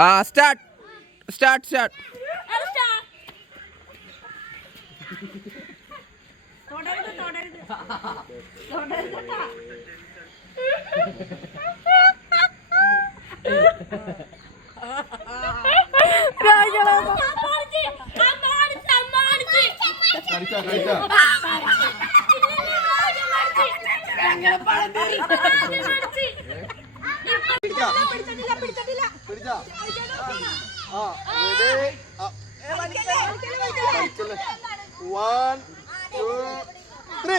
ആ start start start തുടരുത് തുടരുത്. വൺ ടു ത്രീ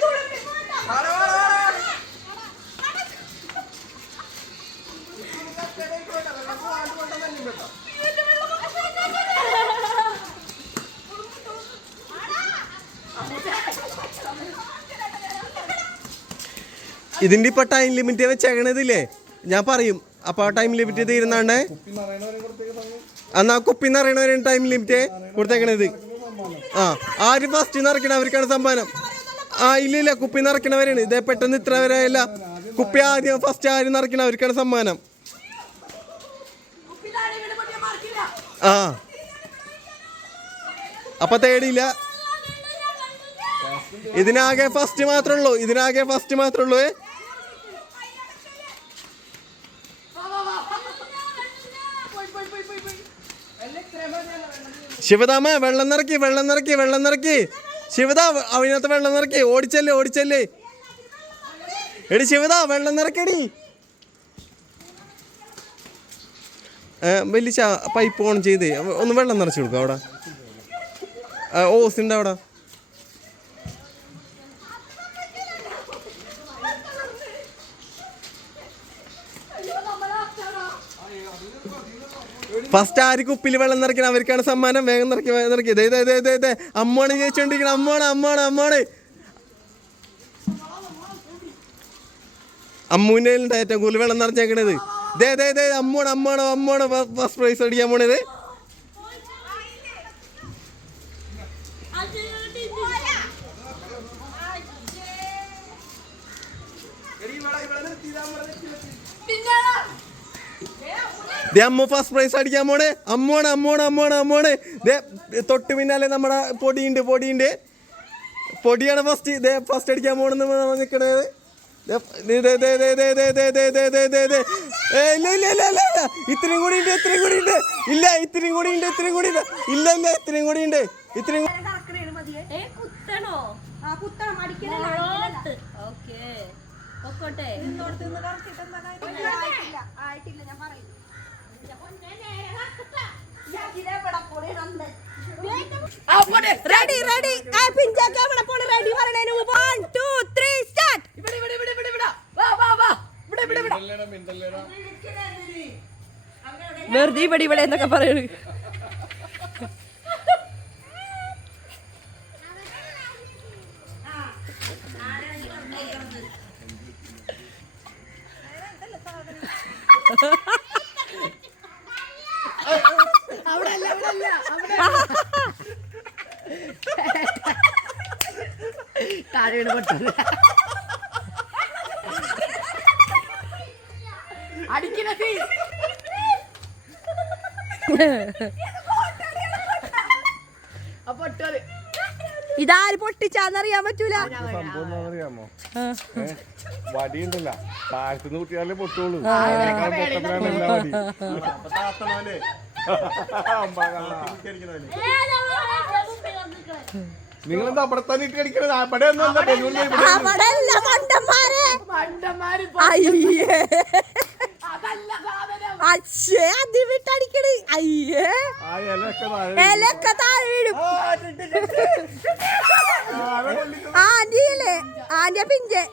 ഇതിന്റെ ഇപ്പൊ ടൈം ലിമിറ്റ് വെച്ചേക്കണതില്ലേ? ഞാൻ പറയും. അപ്പൊ ആ ടൈം ലിമിറ്റ് തീരുന്നാണ്ട് എന്നാ കുപ്പി നിറയണവരെ ടൈം ലിമിറ്റ് കൊടുത്തേക്കണത്. ആ ആര് ഫസ്റ്റ് നിറയ്ക്കണം അവർക്കാണ് സമ്മാനം. ആ ഇല്ല ഇല്ല കുപ്പി നിറയ്ക്കണവരാണ് ഇതേ പെട്ടെന്ന് ഇത്ര വരെ അല്ല കുപ്പി ആദ്യം ഫസ്റ്റ് ആര് നിറയ്ക്കണം അവർക്കാണ് സമ്മാനം. ആ. അപ്പൊ തേടിയില്ല ഇതിനാകെ ഫസ്റ്റ് മാത്രമേ ഉള്ളൂ. ഇതിനാകെ ഫസ്റ്റ് മാത്രമേ ഉള്ളൂ ശിവദാമ വെള്ളം നിറക്കി വെള്ളം നിറക്കി വെള്ളം നിറക്കി. ശിവദാ അവനകത്ത് വെള്ളം നിറക്കി. ഓടിച്ചല്ലേ ഓടിച്ചല്ലേ. എടി ശിവദാ വെള്ളം നിറക്കടി. വലിയ പൈപ്പ് ഓൺ ചെയ്ത് ഒന്ന് വെള്ളം നിറച്ചു കൊടുക്കും അവിടെ. ഓസിന്റെ അവിടെ. ഫസ്റ്റ് ആര് കുപ്പിൽ വെള്ളം നിറയ്ക്കണം അവർക്കാണ് സമ്മാനം. വേഗം നിറക്കി വേഗം നിറക്കി ദേ ദേ ദേ ദേ അമ്മാണ് ചോദിച്ചോണ്ടിരിക്കണം അമ്മാണ് അമ്മാണ് അമ്മാണ്. അമ്മൂന്റെ ഉണ്ട് ഏറ്റവും കൂടുതൽ വെള്ളം നിറച്ചേക്കണത് ദേ ദേ ദേ അമ്മാണ് അമ്മാണ് അമ്മാണ്. ഫസ്റ്റ് പ്രൈസ് അടിക്കാൻ പോണത് അടിക്കാൻ പോണേ അമ്മോണ് അമ്മോണ് അമ്മോണ് അമ്മോണ് തൊട്ട് പിന്നാലെ നമ്മുടെ പൊടിയുണ്ട് പൊടിയുണ്ട് പൊടിയാണ് ഫസ്റ്റ് ദേ ഫസ്റ്റ് അടിക്കാൻ പോണെന്ന് നിൽക്കണത് ഇത്രയും കൂടി ഉണ്ട് ഇത്രയും കൂടി ഉണ്ട് ഇല്ല ഇത്രയും കൂടി ഉണ്ട് ഇത്രയും കൂടി ഉണ്ട് ഇല്ല ഇല്ല ഇത്രയും കൂടി ഉണ്ട് ഇത്രയും ഓക്കെ റെഡി റെഡി ആ പിഞ്ചാക്ക ഇവിടെ പോണ. റെഡി പറയണേന് 1 2 3 സ്റ്റാർട്ട് ഇവിടെ ഇവിടെ ഇവിടെ ഇവിടെ ഇവിടെ. വാ വാ വാ. ഇവിടെ ഇവിടെ ഇവിടെ. വെറുതെ ഇവിടെ ഇവിടെ എന്നൊക്കെ പറയുന്നു താഴെ ഇതാര് പൊട്ടിച്ചാന്നറിയാൻ പറ്റൂല. സംഭവം വടിയുണ്ടല്ല. താഴത്തുനിന്ന് കുട്ടിയാലേ പൊട്ടുള്ളൂ. നിങ്ങളെന്താ അവിടെ തന്നെ ഇട്ട് കടിക്കണത് അവിടെ ഒന്നും അല്ല ബലൂൺ ഇവിടെ അവിടെ അല്ല മണ്ടന്മാരെ. അയ്യേ. അച്ഛേ അത് വിട്ടടിക്കണ്. അയ്യേ. ആ ഇലയൊക്കെ താഴെ ഇലയൊക്കെ താഴെ വീഴും. ആന്റിയല്ലേ? ആന്റിയ പിഞ്ച്.